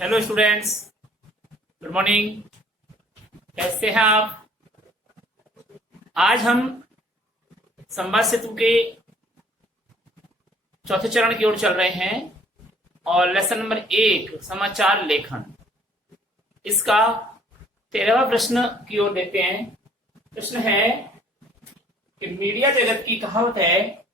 Hello students, good morning. कैसे हैं आप? आज हम संवाद सेतु के चौथे चरण की ओर चल रहे हैं और लेसन नंबर 1 समाचार लेखन, इसका 13वां प्रश्न की ओर देखते हैं। प्रश्न है कि मीडिया जगत की कहावत है,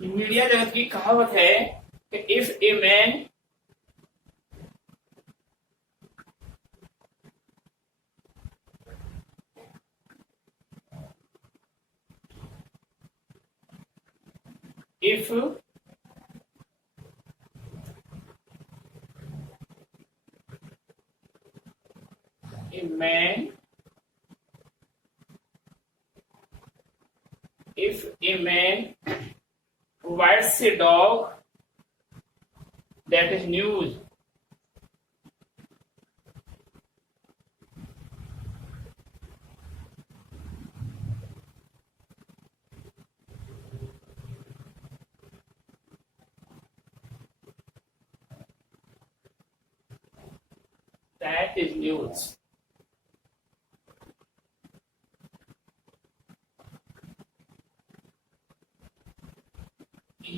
मीडिया जगत की कहावत है कि if a man if a man if a man provides a dog, that is news. That is news.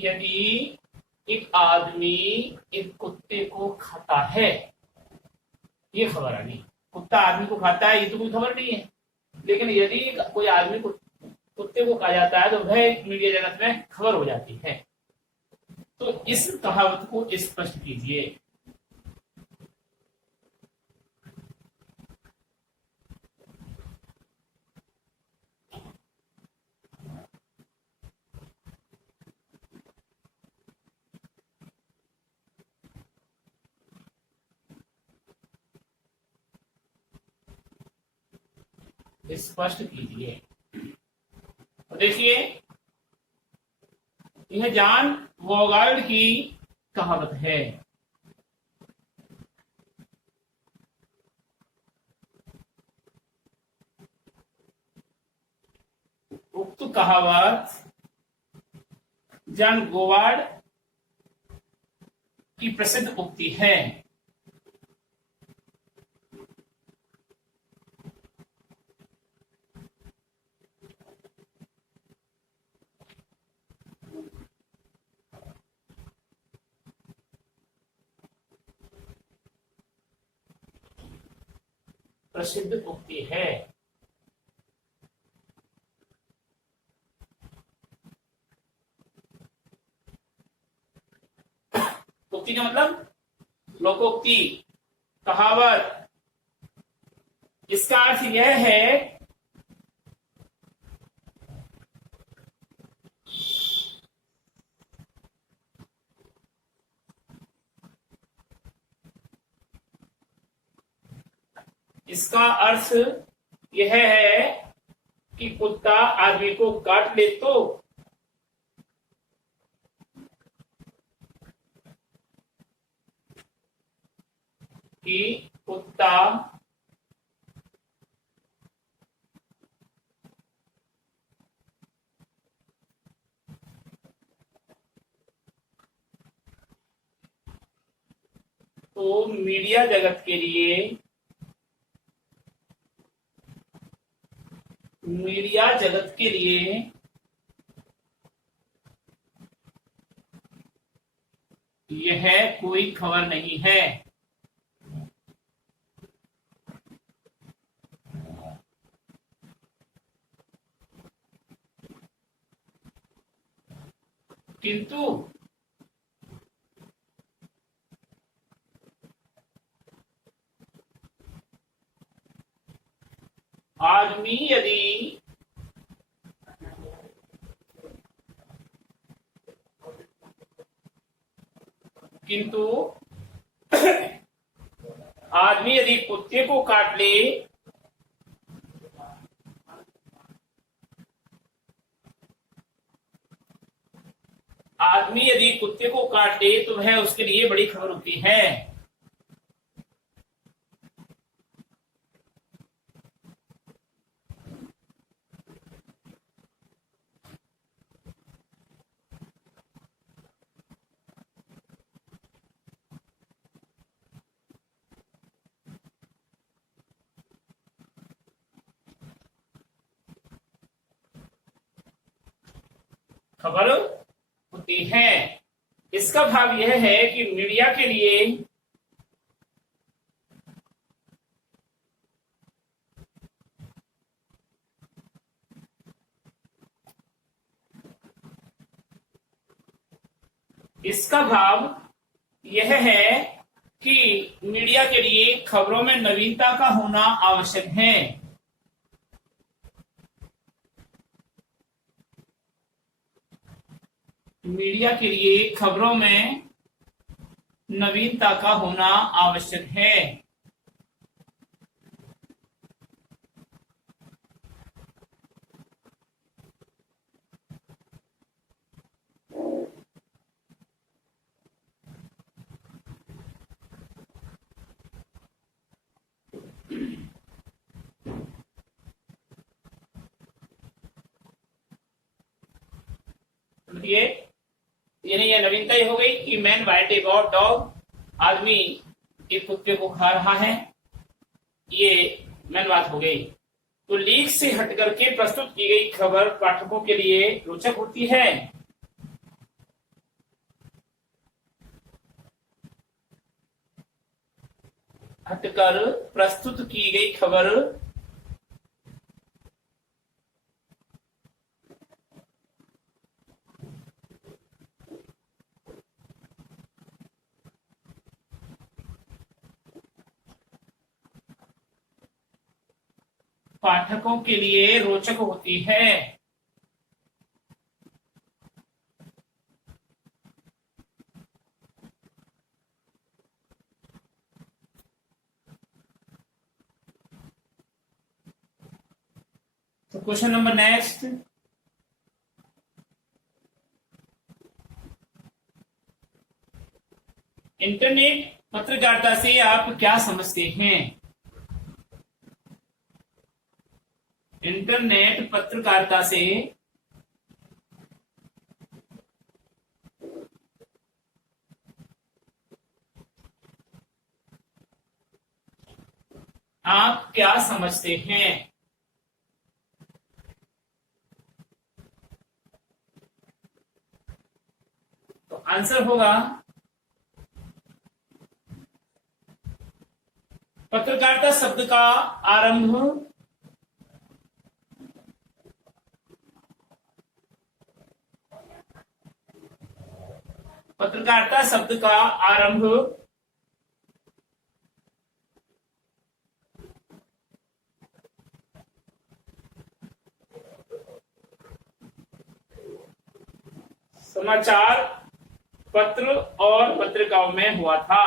यदि एक आदमी एक कुत्ते को खाता है, ये खबर आ गई। कुत्ता आदमी को खाता है, ये तो कोई खबर नहीं है, लेकिन यदि कोई आदमी को कुत्ते को खा जाता है तो वह मीडिया जगत में खबर हो जाती है। तो इस कहावत को स्पष्ट कीजिए। स्पष्ट कीजिए। तो देखिए, यह जॉन वोगार्ड की कहावत है। उक्त कहावत जॉन गोवार्ड की प्रसिद्ध उक्ति है। प्रसिद्ध उक्ति है। उक्ति का मतलब लोकोक्ति, कहावत। इसका अर्थ यह है इसका अर्थ यह है कि कुत्ता आदमी को काट ले तो कि कुत्ता तो मीडिया जगत के लिए यह कोई खबर नहीं है। किंतु आदमी यदि कुत्ते को काट ले आदमी यदि कुत्ते को काट ले तो वह उसके लिए बड़ी खबर होती है। खबर होती है। इसका भाव यह है कि मीडिया के लिए इसका भाव यह है कि मीडिया के लिए खबरों में नवीनता का होना आवश्यक है। मीडिया के लिए खबरों में नवीनता का होना आवश्यक है। समझिए, यानी यह नवीनता ही हो गई कि मैन बाइट ए डॉग, आदमी एक कुत्ते को खा रहा है, ये मैन बात हो गई। तो लीक से हट करके प्रस्तुत की गई खबर पाठकों के लिए रोचक होती है। हटकर प्रस्तुत की गई खबर पाठकों के लिए रोचक होती है। तो क्वेश्चन नंबर नेक्स्ट, इंटरनेट पत्रकारिता से आप क्या समझते हैं? इंटरनेट पत्रकारिता से आप क्या समझते हैं? तो आंसर होगा पत्रकारिता शब्द का आरंभ पत्रकारिता शब्द का आरंभ समाचार पत्र और पत्रिकाओं में हुआ था।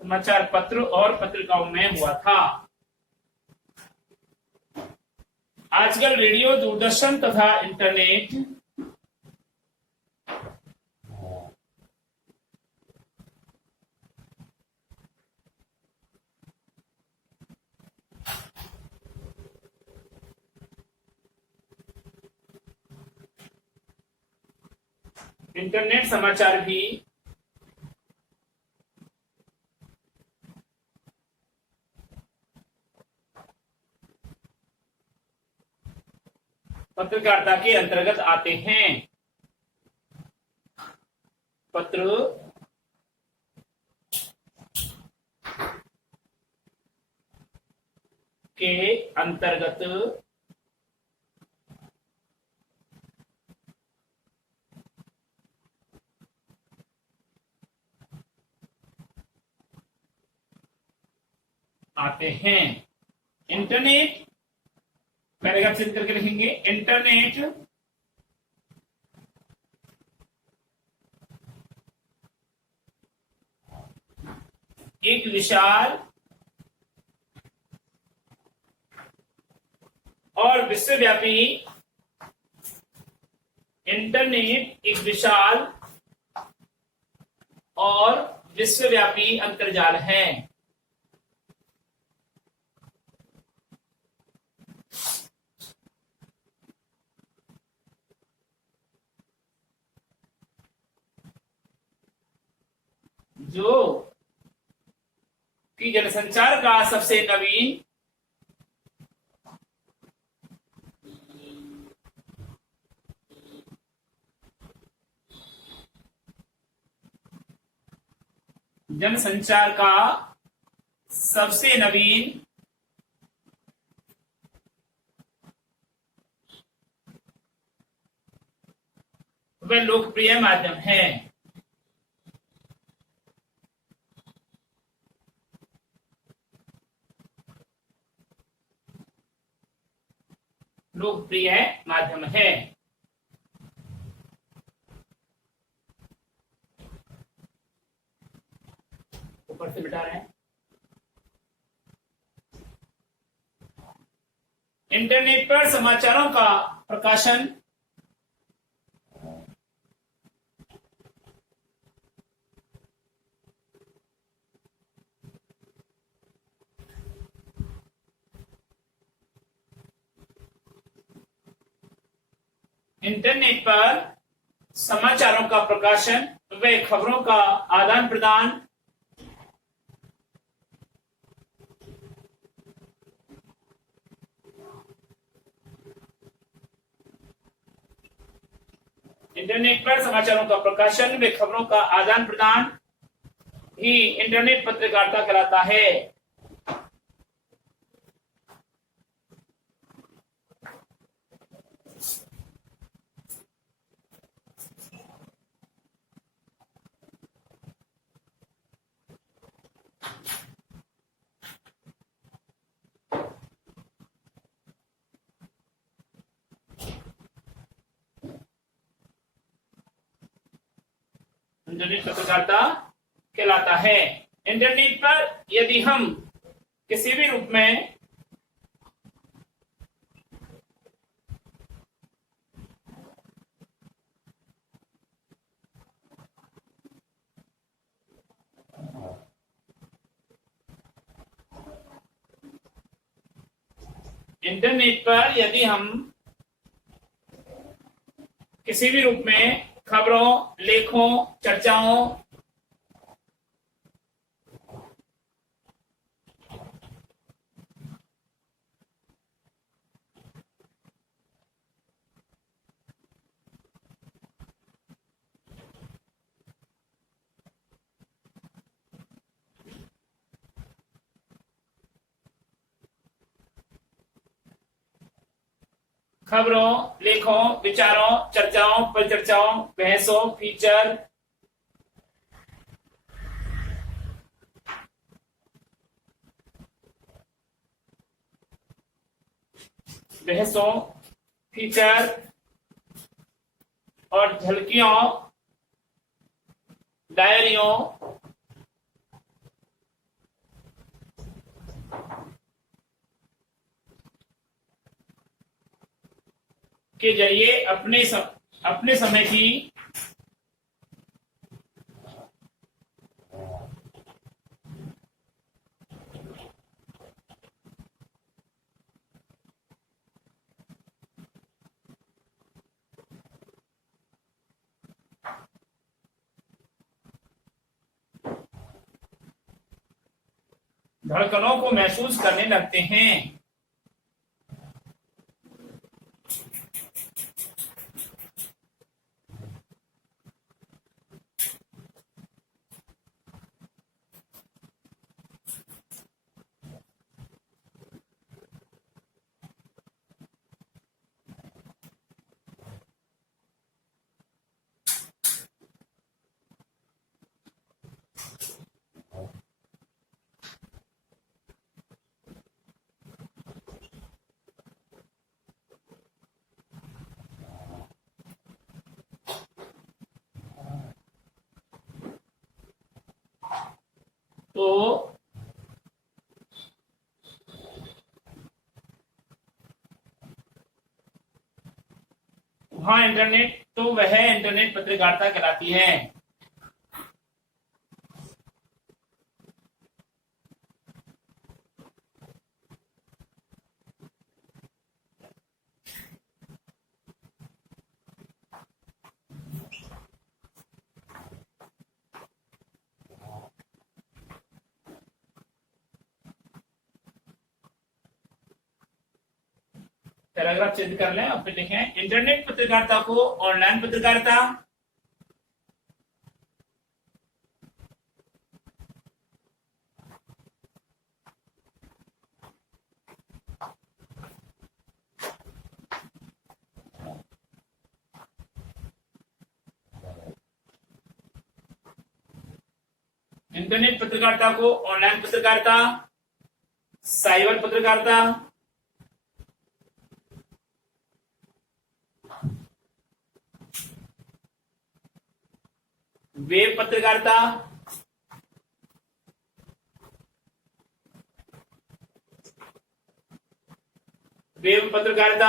समाचार पत्र और पत्रिकाओं में हुआ था। आजकल रेडियो, दूरदर्शन तथा इंटरनेट समाचार भी पत्रकारिता के अंतर्गत आते हैं। पत्र के अंतर्गत आते हैं। इंटरनेट पैराग्राफ चेंज करके लिखेंगे, इंटरनेट एक विशाल और विश्वव्यापी इंटरनेट एक विशाल और विश्वव्यापी अंतर्जाल है। जो कि जनसंचार का सबसे नवीन जनसंचार का सबसे नवीन व लोकप्रिय माध्यम है। लोकप्रिय माध्यम है। ऊपर से मिटा रहे हैं। इंटरनेट पर समाचारों का प्रकाशन इंटरनेट पर समाचारों का प्रकाशन व खबरों का आदान प्रदान इंटरनेट पर समाचारों का प्रकाशन व खबरों का आदान प्रदान ही इंटरनेट पत्रकारिता कहलाता है। इंटरनेट पत्रकारिता कहलाता है। इंटरनेट पर यदि हम किसी भी रूप में किसी भी रूप में खबरों, लेखों, चर्चाओं खबरों, लेखों, विचारों, चर्चाओं, परिचर्चाओं, बहसों, फीचर, और झलकियों, डायरियों के जरिए अपने समय की धड़कनों को महसूस करने लगते हैं। तो वह इंटरनेट पत्रकारिता कहलाती है। पैराग्राफ चेंज कर लें और फिर देखें इंटरनेट पत्रकारिता को ऑनलाइन पत्रकारिता, इंटरनेट पत्रकारिता को ऑनलाइन पत्रकारिता, साइबर पत्रकारिता, वेब पत्रकारिता, वेब पत्रकारिता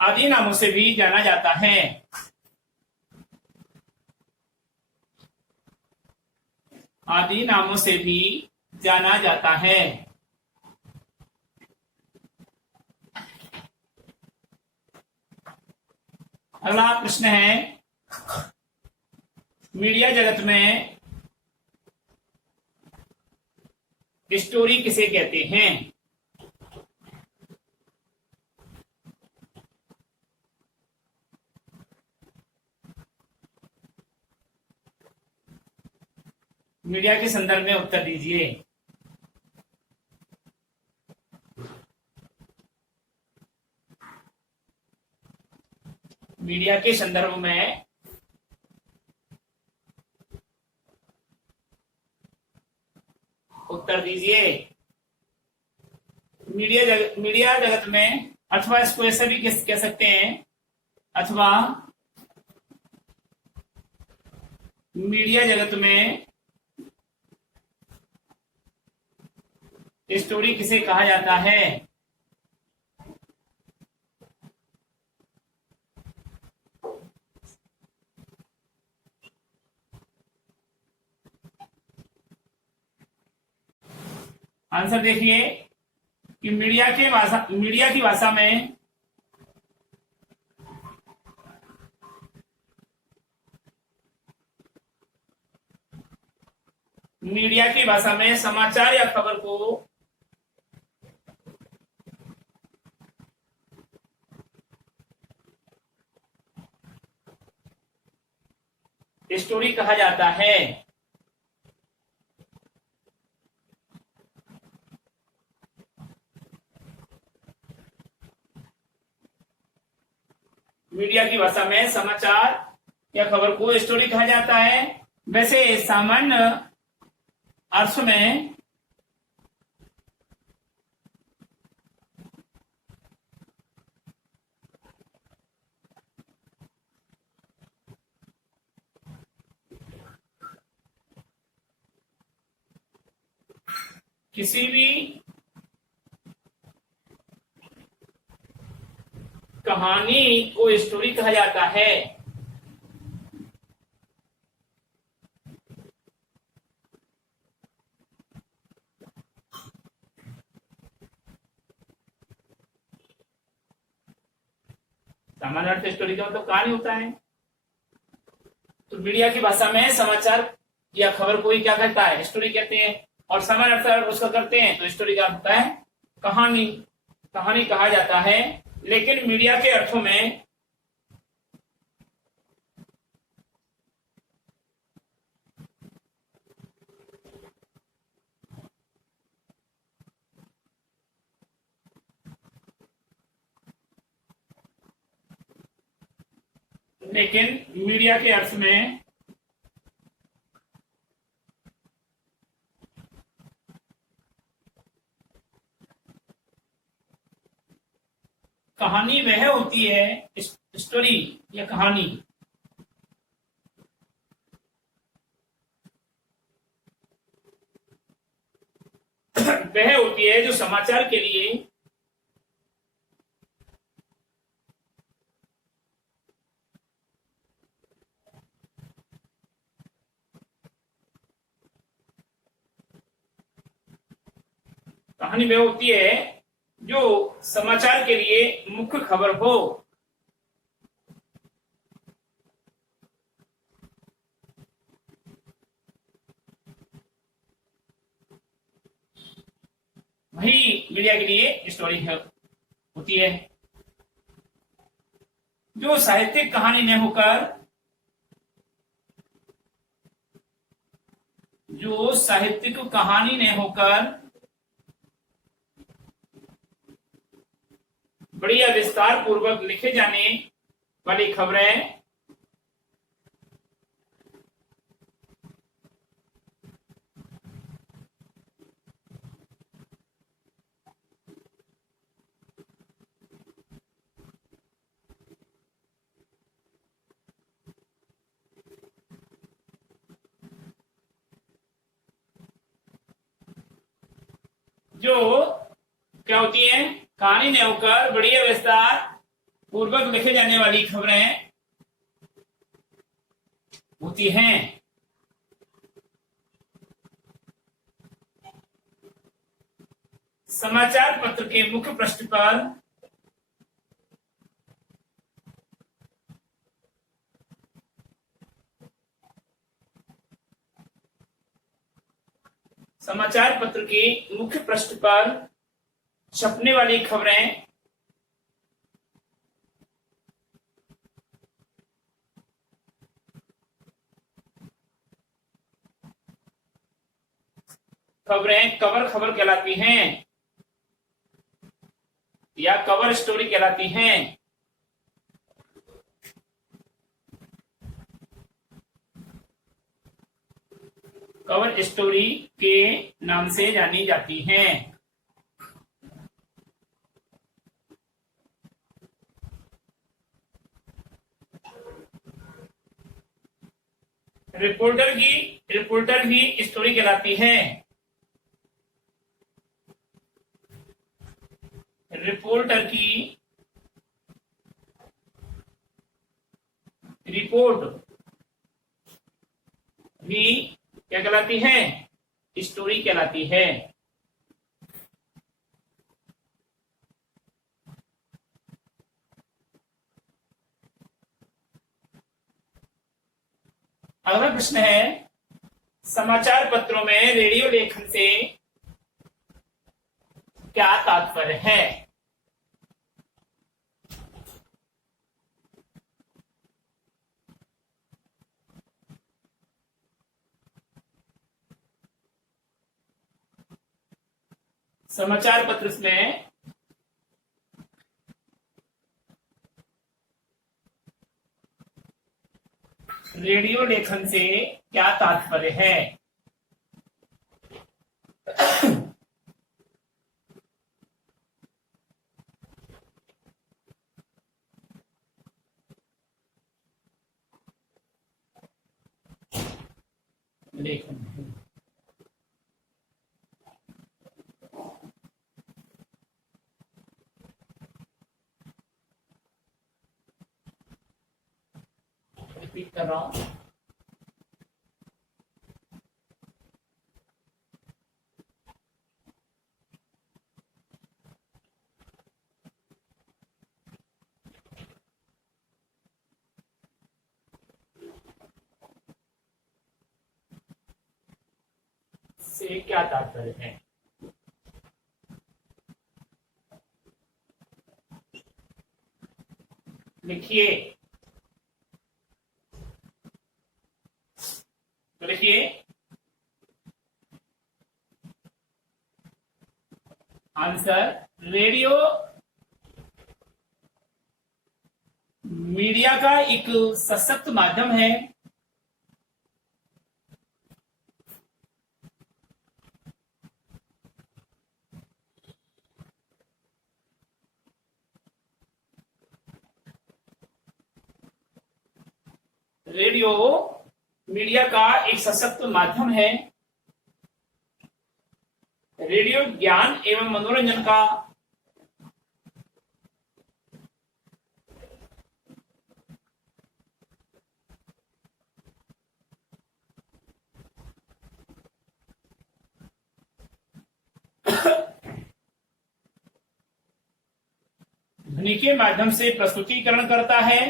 आदि नामों से भी जाना जाता है। आदि नामों से भी जाना जाता है। अगला प्रश्न है, मीडिया जगत में स्टोरी किसे कहते हैं? मीडिया के संदर्भ में उत्तर दीजिए। मीडिया के संदर्भ में उत्तर दीजिए। मीडिया जगत में, अथवा इसको ऐसे भी कह सकते हैं, अथवा मीडिया जगत में स्टोरी किसे कहा जाता है? आंसर देखिए कि मीडिया की भाषा में समाचार या खबर को स्टोरी कहा जाता है। मीडिया की भाषा में समाचार या खबर को स्टोरी कहा जाता है। वैसे सामान्य अर्थ में किसी भी कहानी को स्टोरी कहा जाता है। सामान्य अर्थ स्टोरी का मतलब कहानी होता है। तो मीडिया की भाषा में समाचार या खबर को ही क्या कहता है? स्टोरी कहते हैं। और सामान्य अर्थ उसका करते हैं तो स्टोरी का होता है कहानी। कहानी कहा जाता है। लेकिन मीडिया के अर्थों में कहानी वह होती है, स्टोरी या कहानी वह होती है जो समाचार के लिए कहानी वह होती है जो समाचार के लिए मुख्य खबर हो। वही मीडिया के लिए स्टोरी है होती है। जो साहित्यिक कहानी न होकर जो साहित्यिक कहानी न होकर बढ़िया विस्तार पूर्वक लिखे जाने वाली खबरें जो क्या होती हैं, कहानी न होकर बढ़िया विस्तार पूर्वक लिखे जाने वाली खबरें होती हैं। समाचार पत्र के मुख्य पृष्ठ पर समाचार पत्र के मुख्य पृष्ठ पर छपने वाली खबरें कवर खबर कहलाती हैं या कवर स्टोरी कहलाती हैं। कवर स्टोरी के नाम से जानी जाती हैं। रिपोर्टर भी स्टोरी कहलाती है। रिपोर्टर की रिपोर्ट भी क्या कहलाती है, स्टोरी कहलाती है। अगला प्रश्न है, समाचार पत्रों में रेडियो लेखन से क्या तात्पर्य है? समाचार पत्र में रेडियो लेखन से क्या तात्पर्य है? लेखन रिपीट कर रहा हूं। से क्या तात्पर्य है? लिखिए, तो लिखिए आंसर, रेडियो मीडिया का एक सशक्त माध्यम है। रेडियो मीडिया का एक सशक्त माध्यम है। रेडियो ज्ञान एवं मनोरंजन का ध्वनि के माध्यम से प्रस्तुतिकरण करता है।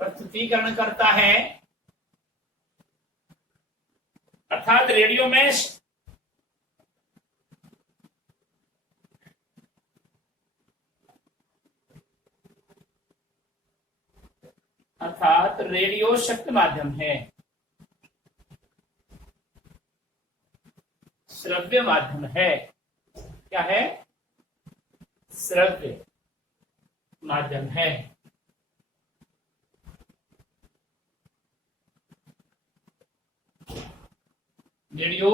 प्रस्तुतिकरण करता है अर्थात रेडियो में शब्द माध्यम है, श्रव्य माध्यम है। क्या है? श्रव्य माध्यम है। रेडियो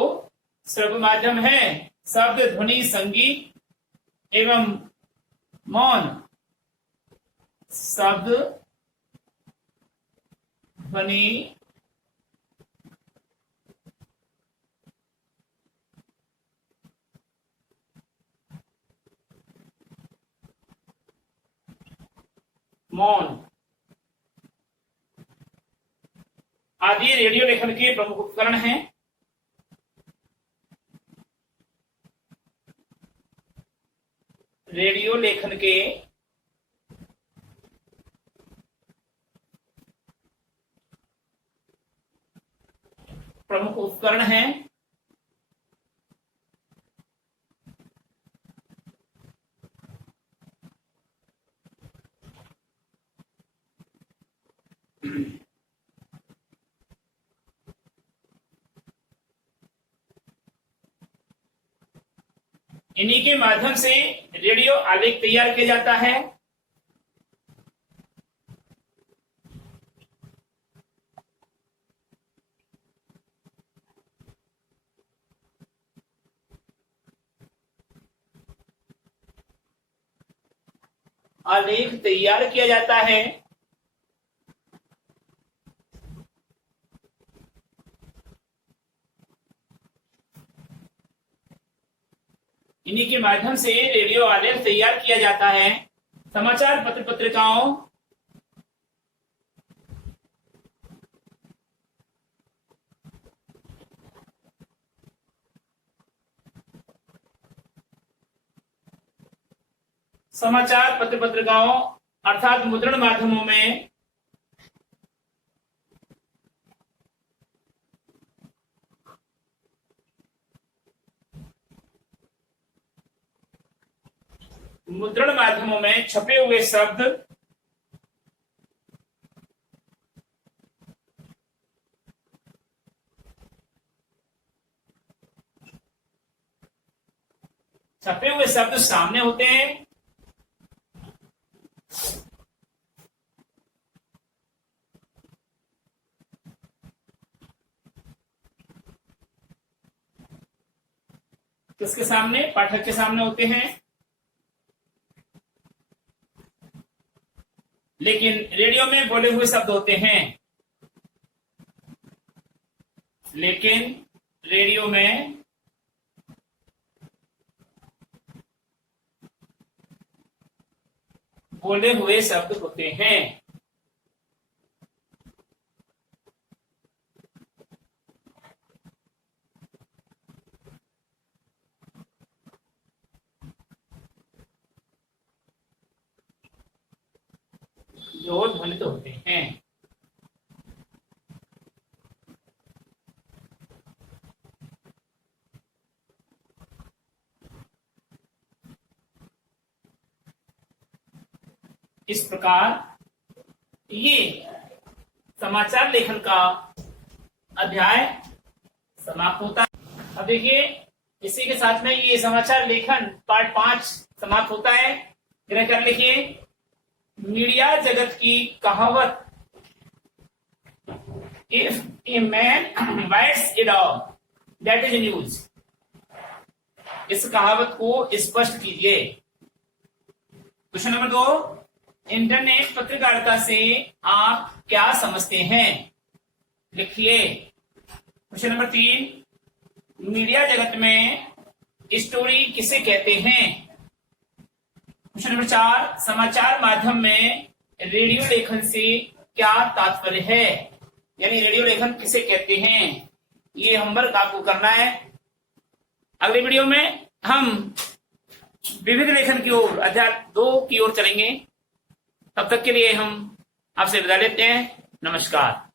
श्रव्य माध्यम है। शब्द, ध्वनि, संगीत एवं मौन, शब्द, ध्वनि, मौन आदि रेडियो लेखन के प्रमुख उपकरण हैं। रेडियो लेखन के प्रमुख उपकरण हैं। इन्हीं के माध्यम से रेडियो आलेख तैयार किया जाता है। आलेख तैयार किया जाता है। इन्हीं के माध्यम से रेडियो आलेख तैयार किया जाता है। समाचार पत्र पत्रिकाओं अर्थात मुद्रण माध्यमों में छपे हुए शब्द सामने होते हैं। किसके सामने? पाठक के सामने होते हैं। लेकिन रेडियो में बोले हुए शब्द होते हैं। बोले हुए शब्द होते हैं। जो ध्वनित होते हैं। इस प्रकार ये समाचार लेखन का अध्याय समाप्त होता है। अब देखिए, इसी के साथ में ये समाचार लेखन पार्ट 5 समाप्त होता है। ग्रह कर लिखिए, मीडिया जगत की कहावत, if a man bytes a dog that is news. इस कहावत को स्पष्ट कीजिए। क्वेश्चन नंबर 2, इंटरनेट पत्रकारिता से आप क्या समझते हैं? लिखिए। क्वेश्चन नंबर 3, मीडिया जगत में स्टोरी किसे कहते हैं? क्वेश्चन नंबर 4, समाचार माध्यम में रेडियो लेखन से क्या तात्पर्य है? यानी रेडियो लेखन किसे कहते हैं? ये होमवर्क आपको करना है। अगले वीडियो में हम विविध लेखन की ओर, अध्याय 2 की ओर चलेंगे। तब तक के लिए हम आपसे विदा लेते हैं। नमस्कार।